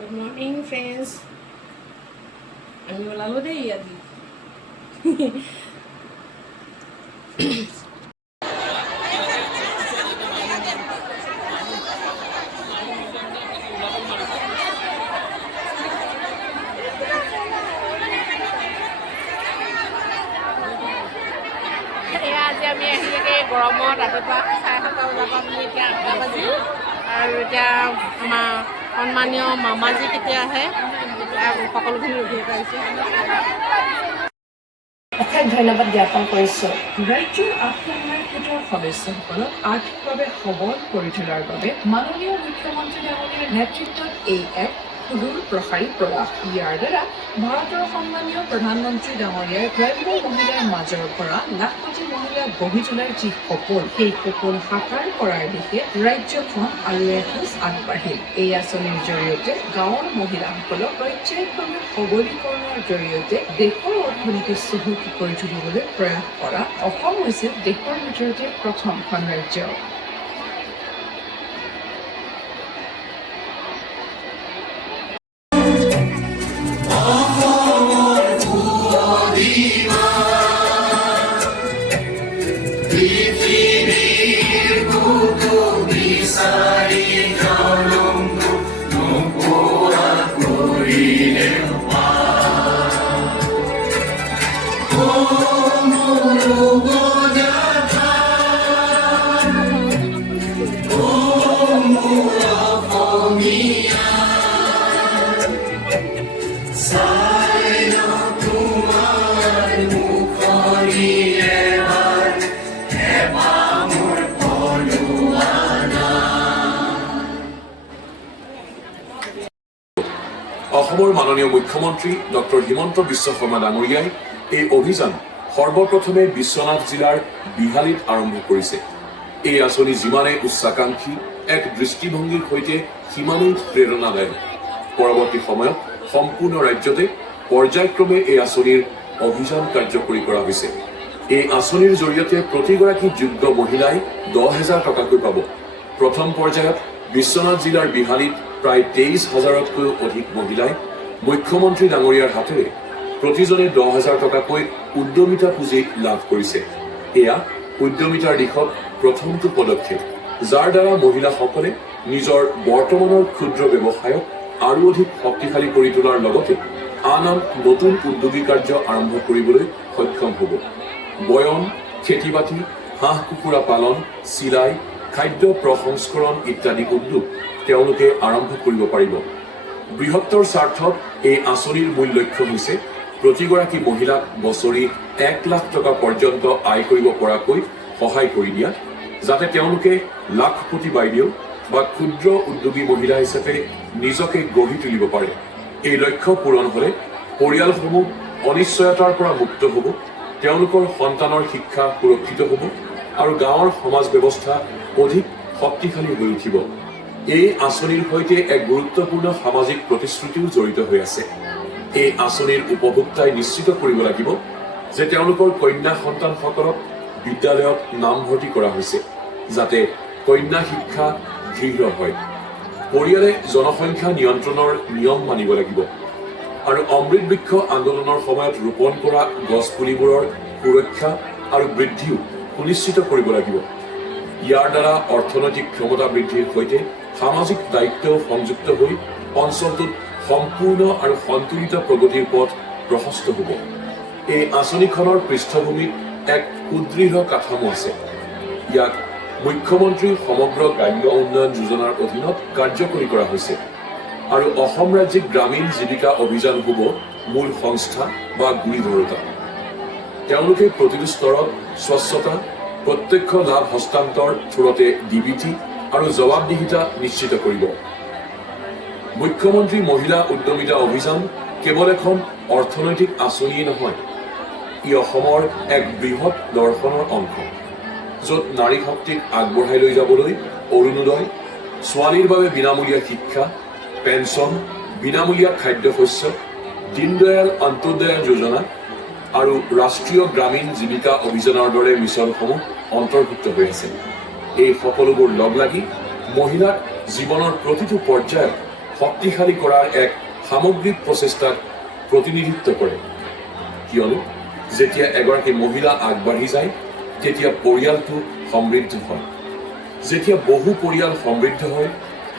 Good morning, friends. আমি ওলালো দেই আজি আজি আমি আহিলেগে গৰমত ৰাতিপুৱা 7:30 বজাৰ পৰা আমি এতিয়া 8টা বাজিল আৰু এতিয়া আমাৰ সন্মানীয় মামাজী কেতিয়া আহে সকলোখিনি ৰখি পাইছে অশেষ ধন্যবাদ জ্ঞাপন কৰিছোঁ। ৰাজ্যৰ আত্মসহায়ক গোটৰ সদস্যসকলক আৰ্থিকভাৱে সবল কৰি তোলাৰ বাবে মাননীয় মুখ্যমন্ত্ৰী ডাঙৰীয়াৰ নেতৃত্বত এই এক সুদূৰ প্ৰসাৰী প্ৰয়াস। ইয়াৰ দ্বাৰা ভাৰতৰ সন্মানীয় প্ৰধানমন্ত্ৰী ডাঙৰীয়াৰ গ্ৰাম্য মহিলাৰ মাজৰ পৰা লাখপতি মহিলা গঢ়ি তোলাৰ যি সপোন, সেই সপোন সাকাৰ কৰাৰ দিশে ৰাজ্যখন আৰু এখোজ আগবাঢ়িল। এই আঁচনিৰ জৰিয়তে গাঁৱৰ মহিলাসকলক প্ৰত্যক্ষভাৱে সবলীকৰণৰ জৰিয়তে দেশৰ অৰ্থনীতি চহকী কৰি তুলিবলৈ প্ৰয়াস কৰা অসম হৈছে দেশৰ ভিতৰতে প্ৰথমখন ৰাজ্য। অসমৰ মাননীয় মুখ্যমন্ত্ৰী ডক্টৰ হিমন্ত বিশ্ব শৰ্মা ডাঙৰীয়াই এই অভিযান সৰ্বপ্ৰথমে বিশ্বনাথ জিলাৰ বিহালীত আৰম্ভ কৰিছে। এই আঁচনি যিমানে উচ্চাকাংক্ষী এক দৃষ্টিভংগীৰ সৈতে সিমানেই প্ৰেৰণাদায়ক। পৰৱৰ্তী সময়ত সম্পূৰ্ণ ৰাজ্যতে পৰ্যায়ক্ৰমে এই আঁচনিৰ অভিযান কাৰ্যকৰী কৰা হৈছে। এই আঁচনিৰ জৰিয়তে প্ৰতিগৰাকী যোগ্য মহিলাই 10,000 টকাকৈ পাব। প্ৰথম পৰ্যায়ত বিশ্বনাথ জিলাৰ বিহালীত প্ৰায় 23,000তকৈও অধিক মহিলাই মুখ্যমন্ত্ৰী ডাঙৰীয়াৰ হাতেৰে প্ৰতিজনে 10,000 টকাকৈ উদ্যমিতা পুঁজি লাভ কৰিছে। এয়া উদ্যমিতাৰ দিশত প্ৰথমটো পদক্ষেপ, যাৰ দ্বাৰা মহিলাসকলে নিজৰ বৰ্তমানৰ ক্ষুদ্ৰ ব্যৱসায়ক আৰু অধিক শক্তিশালী কৰি তোলাৰ লগতে আন আন নতুন উদ্যোগী কাৰ্য আৰম্ভ কৰিবলৈ সক্ষম হ'ব। বয়ন, খেতি বাতি, হাঁহ কুকুৰা পালন, চিলাই, খাদ্য প্ৰসংস্কৰণ ইত্যাদি উদ্যোগ তেওঁলোকে আৰম্ভ কৰিব পাৰিব। বৃহত্তৰ স্বাৰ্থত এই আঁচনিৰ মূল লক্ষ্য হৈছে প্ৰতিগৰাকী মহিলাক বছৰি 1 লাখ টকা পৰ্যন্ত আয় কৰিব পৰাকৈ সহায় কৰি দিয়া, যাতে তেওঁলোকে লাখপতি বাইদেউ বা ক্ষুদ্ৰ উদ্যোগী মহিলা হিচাপে নিজকে গঢ়ি তুলিব পাৰে। এই লক্ষ্য পূৰণ হ'লে পৰিয়ালসমূহ অনিশ্চয়তাৰ পৰা মুক্ত হ'ব, তেওঁলোকৰ সন্তানৰ শিক্ষা সুৰক্ষিত হ'ব আৰু গাঁৱৰ সমাজ ব্যৱস্থা অধিক শক্তিশালী হৈ উঠিব। এই আঁচনিৰ সৈতে এক গুৰুত্বপূৰ্ণ সামাজিক প্ৰতিশ্ৰুতিও জড়িত হৈ আছে। এই আঁচনিৰ উপভোক্তাই নিশ্চিত কৰিব লাগিব যে তেওঁলোকৰ কন্যা সন্তানসকলক বিদ্যালয়ত নামভৰ্তি কৰা হৈছে, যাতে কন্যা শিক্ষা দৃঢ় হয়। পৰিয়ালে জনসংখ্যা নিয়ন্ত্ৰণৰ নিয়ম মানিব লাগিব আৰু অমৃত বৃক্ষ আন্দোলনৰ সময়ত ৰোপণ কৰা গছপুলিবোৰৰ সুৰক্ষা আৰু বৃদ্ধিও সুনিশ্চিত কৰিব লাগিব। ইয়াৰ দ্বাৰা অৰ্থনৈতিক ক্ষমতা বৃদ্ধিৰ সৈতে সামাজিক দায়িত্বও সংযুক্ত হৈ অঞ্চলটোত সম্পূৰ্ণ আৰু সন্তুলিত প্ৰগতিৰ পথ প্ৰশস্ত হ'ব। এই আঁচনিখনৰ পৃষ্ঠভূমিত এক সুদৃঢ় কাঠামো আছে। ইয়াক মুখ্যমন্ত্ৰী সমগ্ৰ গ্ৰাম্য উন্নয়ন যোজনাৰ অধীনত কাৰ্যকৰী কৰা হৈছে আৰু অসম ৰাজ্যিক গ্ৰামীণ জীৱিকা অভিযান হ'ব মূল সংস্থা বা গুৰি ধৰোঁতা। তেওঁলোকে প্ৰতিটো স্তৰত স্বচ্ছতা, প্ৰত্যক্ষ লাভ হস্তান্তৰ থোৰতে ডিবিটি আৰু জবাবদিহিতা নিশ্চিত কৰিব। মুখ্যমন্ত্ৰী মহিলা উদ্যমিতা অভিযান কেৱল এখন অৰ্থনৈতিক আঁচনিয়েই নহয়, ই অসমৰ এক বৃহৎ দৰ্শনৰ অংশ, য'ত নাৰী শক্তিক আগবঢ়াই লৈ যাবলৈ অৰুণোদয়, ছোৱালীৰ বাবে বিনামূলীয়া শিক্ষা, পেঞ্চন, বিনামূলীয়া খাদ্যশস্য, দীনদয়াল অন্ত্যোদয় যোজনা আৰু ৰাষ্ট্ৰীয় গ্ৰামীণ জীৱিকা অভিযানৰ দৰে মিছনসমূহ অন্তৰ্ভুক্ত হৈ আছে। এই সকলোবোৰ লগ লাগি মহিলাক জীৱনৰ প্ৰতিটো পৰ্যায়ত শক্তিশালী কৰাৰ এক সামগ্ৰিক প্ৰচেষ্টাক প্ৰতিনিধিত্ব কৰে কিয়নো যেতিয়া এগৰাকী মহিলা আগবাঢ়ি যায় তেতিয়া পৰিয়ালটো সমৃদ্ধ হয় যেতিয়া বহু পৰিয়াল সমৃদ্ধ হয়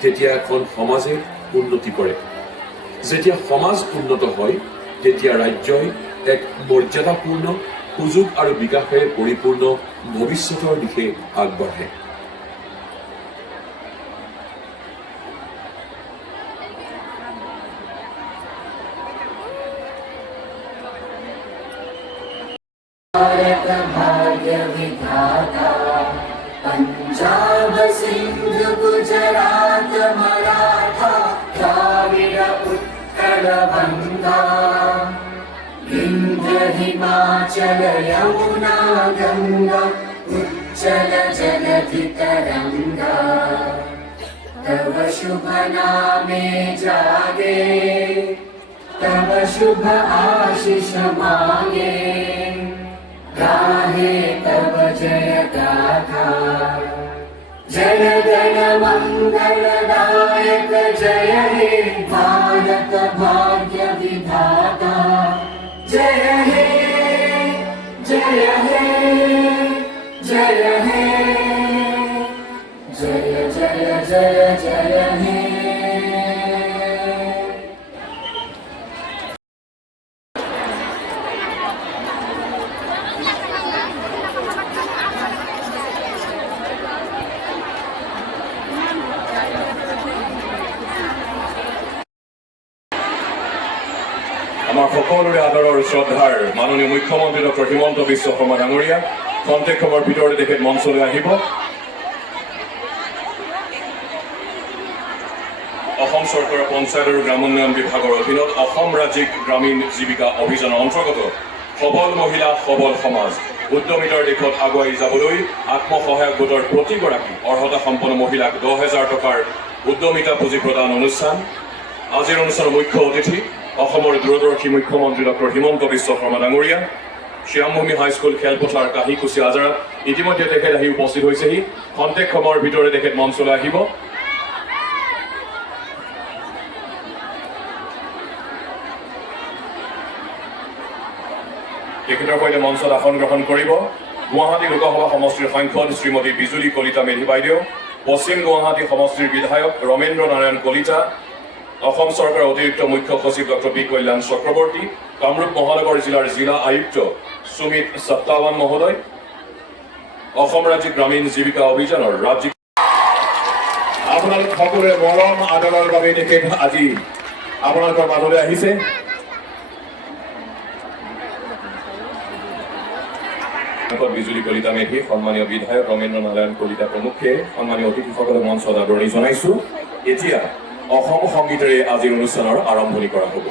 তেতিয়া এখন সমাজে উন্নতি কৰে যেতিয়া সমাজ উন্নত হয় তেতিয়া ৰাজ্যই এক মৰ্যাদাপূৰ্ণ সুযোগ আৰু বিকাশেৰে পৰিপূৰ্ণ ভৱিষ্যতৰ দিশে আগবাঢ়ে भाग्य विधाता पंजाब सिंध गुजरात मराठा द्राविड उत्कल बंगा विंध्य हिमाचल यमुना गंगा उच्चल जलधि तरंगा तव शुभ नामे जागे तव शुभ आशीष मांगे गाहे तव जय गाथा जय गण मंगलदायक जय हे भारत भाग्य विधाता जय हे जय हे जय हे जय जय जय जय हे আমাৰ সকলোৰে আদৰৰ শ্ৰদ্ধাৰ মাননীয় মুখ্যমন্ত্ৰী ডক্টৰ হিমন্ত বিশ্ব শৰ্মা ডাঙৰীয়া খন্তেক সময়ৰ ভিতৰতে তেখেত মঞ্চলৈ আহিব অসম চৰকাৰৰ পঞ্চায়ত আৰু গ্ৰামোন্নয়ন বিভাগৰ অধীনত অসম ৰাজ্যিক গ্ৰামীণ জীৱিকা অভিযানৰ অন্তৰ্গত সবল মহিলা সবল সমাজ উদ্যমিতাৰ দিশত আগুৱাই যাবলৈ আত্মসহায়ক গোটৰ প্ৰতিগৰাকী অৰ্হতা সম্পন্ন মহিলাক 10,000 টকাৰ উদ্যমিতা পুঁজি প্ৰদান অনুষ্ঠান আজিৰ অনুষ্ঠানৰ মুখ্য অতিথি অসমৰ দূৰদৰ্শী মুখ্যমন্ত্ৰী ডক্টৰ হিমন্ত বিশ্ব শৰ্মা ডাঙৰীয়া শ্যামভূমি হাইস্কুল খেলপথাৰ কাহিকুচি আজাৰাত ইতিমধ্যে তেখেত আহি উপস্থিত হৈছেহি খন্তেক সময়ৰ ভিতৰতে তেখেত মঞ্চলৈ আহিব তেখেতৰ সৈতে মঞ্চত আসন গ্ৰহণ কৰিব গুৱাহাটী লোকসভা সমষ্টিৰ সাংসদ শ্ৰীমতী বিজুলী কলিতা মেধি বাইদেউ পশ্চিম গুৱাহাটী সমষ্টিৰ বিধায়ক ৰমেন্দ্ৰ নাৰায়ণ কলিতা অসম চৰকাৰৰ অতিৰিক্ত মুখ্য সচিব ডক্টৰ বি কল্যাণ চক্ৰৱৰ্তী কামৰূপ মহানগৰ জিলাৰ জিলা আয়ুক্ত সুমিত সত্তাৱান মহোদয় অসম ৰাজ্যিক গ্ৰামীণ জীৱিকা অভিযানৰ ৰাজ্যিক আপোনালোক সকলোৰে মৰম আদৰৰ বাবে তেখেত আজি আপোনালোকৰ মাজলৈ আহিছে বিজুলী কলিতা মেধি সন্মানীয় বিধায়ক ৰমেন্দ্ৰ নাৰায়ণ কলিতা প্ৰমুখে সন্মানীয় অতিথিসকলক মঞ্চত আদৰণি জনাইছো এতিয়া অসম সংগীতেৰে আজিৰ অনুষ্ঠানৰ আৰম্ভণি কৰা হ'ব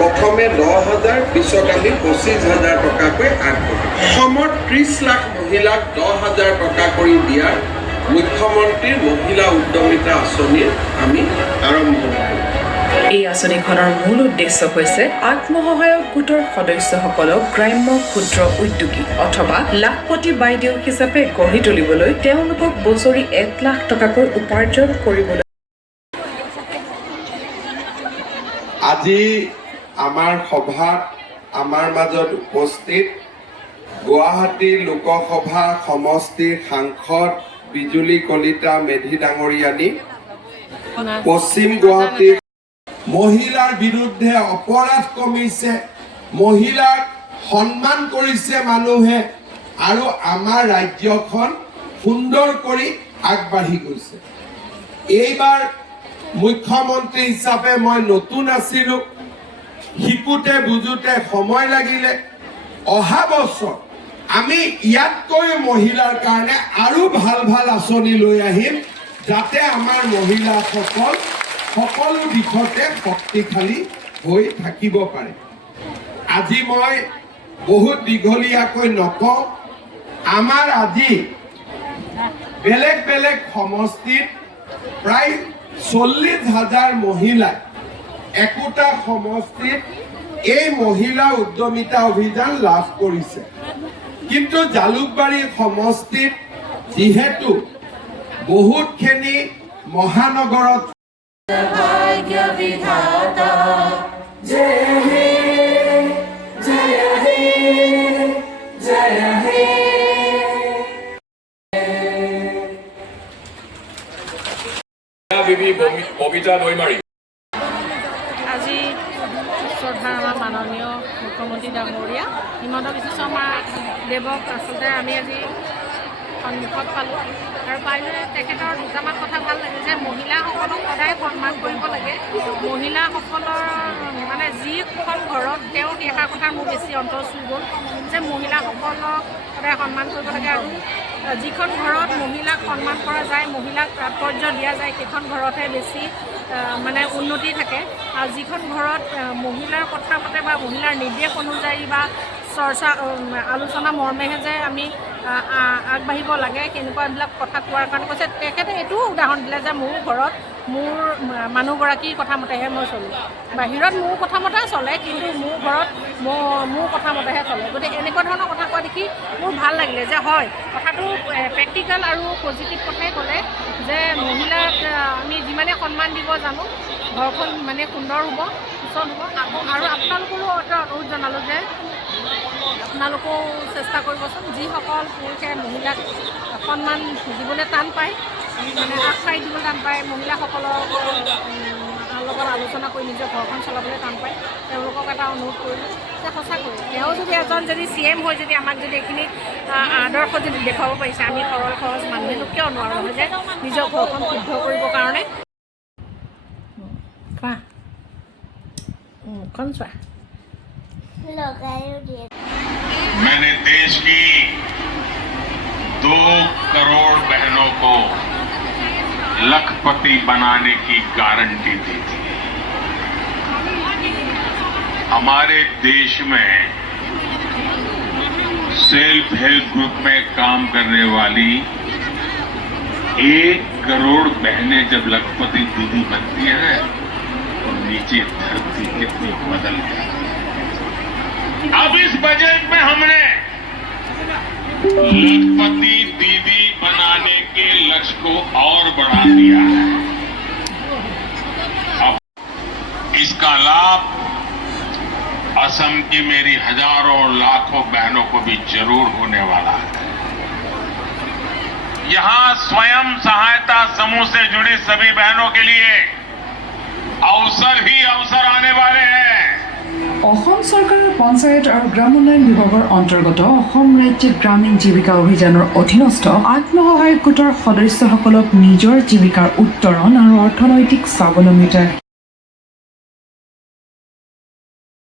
প্ৰথমে 10,000 পিছত আমি 25,000 টকাকৈ আগবঢ়াম অসমৰ 30 লাখ মহিলাক 10,000 টকা কৰি দিয়াৰ মুখ্যমন্ত্ৰীৰ মহিলা উদ্যমিতা আঁচনিৰ আমি আৰম্ভণি কৰিম এই আঁচনিখনৰ মূল উদ্দেশ্য হৈছে আত্মসহায়ক গোটৰ সদস্যসকলক গ্ৰাম্য ক্ষুদ্ৰ উদ্যোগী অথবা লাখপতি বাইদেউ হিচাপে গঢ়ি তুলিবলৈ তেওঁলোকক বছৰি 1 লাখ টকাকৈ উপাৰ্জন কৰিবলৈ। আজি আমাৰ সভাত আমাৰ মাজত উপস্থিত গুৱাহাটী লোকসভা সমষ্টিৰ সাংসদ বিজুলী কলিতা মেধি ডাঙৰীয়ানী, পশ্চিম গুৱাহাটীৰ মহিলাৰ বিৰুদ্ধে অপৰাধ কমিছে, মহিলাক সন্মান কৰিছে মানুহে আৰু আমাৰ ৰাজ্যখন সুন্দৰ কৰি আগবাঢ়ি গৈছে। এইবাৰ মুখ্যমন্ত্ৰী হিচাপে মই নতুন আছিলোঁ, শিকোতে বুজোতে সময় লাগিলে। অহা বছৰ আমি ইয়াতকৈও মহিলাৰ কাৰণে আৰু ভাল ভাল আঁচনি লৈ আহিম, যাতে আমাৰ মহিলাসকল সকলো দিশতে শক্তিশালী হৈ থাকিব পাৰে। আজি মই বহুত দীঘলীয়াকৈ নকওঁ, আমাৰ আজি বেলেগ বেলেগ সমষ্টিত প্ৰায় 40,000 মহিলাই একোটা সমষ্টিত এই মহিলা উদ্যমিতা অভিযান লাভ কৰিছে। কিন্তু জালুকবাৰী সমষ্টিত যিহেতু বহুতখিনি মহানগৰত भाग्य विधाता जय हे जय हे जय हे বিবি ববিতা দৈমাৰী। আজি শ্ৰদ্ধা আমাৰ মাননীয় মুখ্যমন্ত্ৰী ডাঙৰীয়া হিমন্ত বিশ্ব শৰ্মা দেৱক আচলতে আমি আজি সন্মুখত পালোঁ আৰু পাইলে তেখেতৰ দুটামান কথা ভাল লাগে যে মহিলাসকলক সদায় সন্মান কৰিব লাগে। মহিলাসকলৰ মানে যিখন ঘৰত তেওঁ এষাৰ কথা মোৰ বেছি অন্তৰ চুই গ'ল যে মহিলাসকলক সদায় সন্মান কৰিব লাগে আৰু যিখন ঘৰত মহিলাক সন্মান কৰা যায়, মহিলাক তাৎপৰ্য দিয়া যায়, সেইখন ঘৰতহে বেছি মানে উন্নতি থাকে। আৰু যিখন ঘৰত মহিলাৰ কথা পাতে বা মহিলাৰ নিৰ্দেশ অনুযায়ী বা চৰ্চা আলোচনা মৰ্মেহে যে আমি আগবাঢ়িব লাগে, সেনেকুৱাবিলাক কথা কোৱাৰ কাৰণে কৈছে। তেখেতে এইটোও উদাহৰণ দিলে যে মোৰ ঘৰত মোৰ মানুহগৰাকীৰ কথা মতেহে মই চলোঁ, বাহিৰত মোৰ কথা মতে চলে, কিন্তু মোৰ ঘৰত মোৰ কথা মতেহে চলে। গতিকে এনেকুৱা ধৰণৰ কথা কোৱা দেখি মোৰ ভাল লাগিলে যে হয়, কথাটো প্ৰেক্টিকেল আৰু পজিটিভ কথাই ক'লে যে মহিলাক আমি যিমানে সন্মান দিব জানো ঘৰখন মানে সুন্দৰ হ'ব, সুচল হ'ব। আৰু আপোনালোকৰো এটা অনুৰোধ জনালোঁ যে আপোনালোকেও চেষ্টা কৰিবচোন। যিসকল পুৰুষে মহিলাক সন্মান দিবলৈ টান পায়, মানে আগশাৰী দিবলৈ টান পায়, মহিলাসকলৰ লগত আলোচনা কৰি নিজৰ ঘৰখন চলাবলৈ টান পায়, তেওঁলোকক এটা অনুৰোধ কৰিলোঁ যে সঁচাকৈ তেওঁ যদি এজন যদি CM হৈ যদি আমাক যদি এইখিনি আদৰ্শ যদি দেখুৱাব পাৰিছে, আমি সৰল সহজ মানুহেনো কিয় নোৱাৰোঁ নহয় যে নিজৰ ঘৰখন শুদ্ধ কৰিবৰ কাৰণে। কোৱা কোন চোৱা मैंने देश की 2 करोड़ बहनों को लखपति बनाने की गारंटी दी थी। हमारे देश में सेल्फ हेल्प ग्रुप में काम करने वाली 1 करोड़ बहनें जब लखपति दीदी बनती हैं तो नीचे धरती कितनी बदल जाती है। अब इस बजट में हमने लखपति दीदी बनाने के लक्ष्य को और बढ़ा दिया है। अब इसका लाभ असम की मेरी हजारों लाखों बहनों को भी जरूर होने वाला है। यहां स्वयं सहायता समूह से जुड़ी सभी बहनों के लिए अवसर ही अवसर आने वाले हैं। অসম চৰকাৰৰ পঞ্চায়ত আৰু গ্ৰাম উন্নয়ন বিভাগৰ অন্তৰ্গত অসম ৰাজ্যিক গ্ৰামীণ জীৱিকা অভিযানৰ অধীনস্থ আত্মসহায়ক গোটৰ সদস্যসকলক নিজৰ জীৱিকাৰ উত্তৰণ আৰু অৰ্থনৈতিক স্বাৱলম্বিতাৰ